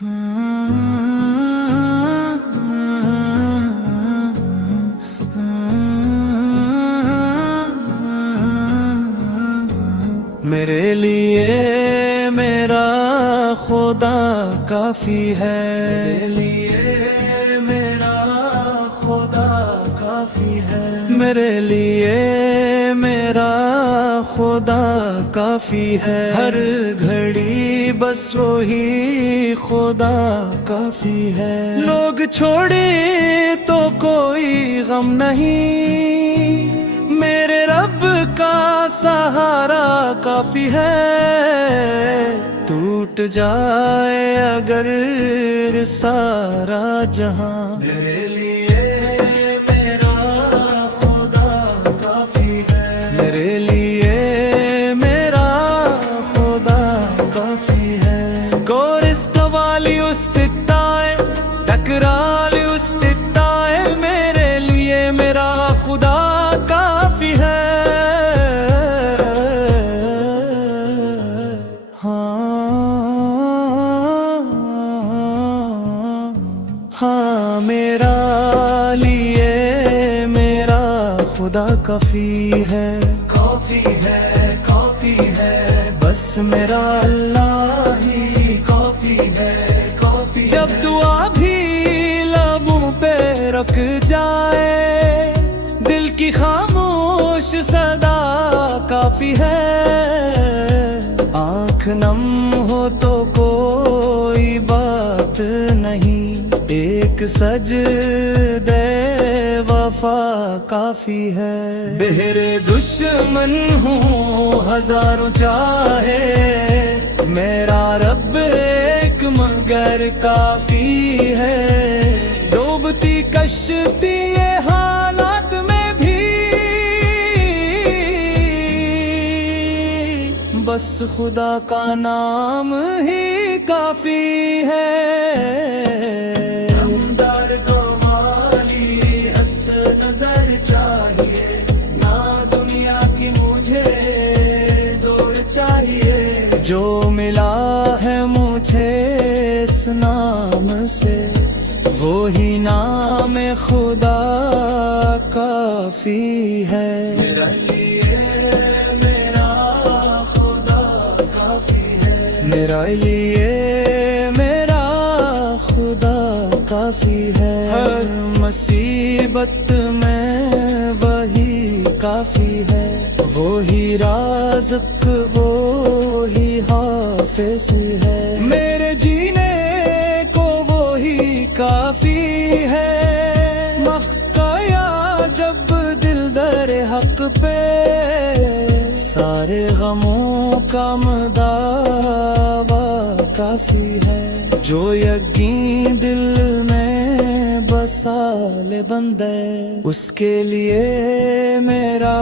میرے لیے میرا خدا کافی ہے، میرے لیے میرا خدا کافی ہے، میرے لیے میرا خدا کافی ہے، ہر گھڑی بس وہی خدا کافی ہے، لوگ چھوڑے تو کوئی غم نہیں، میرے رب کا سہارا کافی ہے، ٹوٹ جائے اگر سارا جہاں، میرے لیے میرا خدا کافی ہے، میرے لیے میرا خدا کافی ہے، کورس قوالی استتائے ٹکرالی استتائے، میرے لیے میرا خدا کافی ہے، ہاں میرا لیے میرا خدا کافی ہے، کافی ہے، کافی ہے، بس میرا اللہ ہی کافی ہے، کافی ہے، جب دعا بھی لبوں پہ رک جائے، دل کی خاموش صدا کافی ہے، آنکھ نم ہو تو کوئی بات نہیں، ایک سجدے وفا کافی ہے، بہرے دشمن ہوں ہزاروں چاہے، میرا رب ایک مگر کافی ہے، ڈوبتی کشتی حالات میں بھی بس خدا کا نام ہی کافی ہے، دمدار قوالی ہس نظر چاہیے، نہ دنیا کی مجھے دور چاہیے، جو ملا ہے مجھے اس نام سے وہی نام خدا کافی ہے، میرے لیے میرا خدا کافی ہے، میرے لیے میرا خدا کافی ہے، ہر مصیبت میں وہی کافی ہے، وہی رازق وہی حافظ ہے، میرے جینے کو وہی کافی ہے، مخکایا جب دل در حق پہ، سارے غموں کا مداوا کافی ہے، جو یقین دل میں بسا لے بندے، اس کے لیے میرا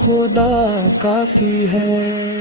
خدا کافی ہے۔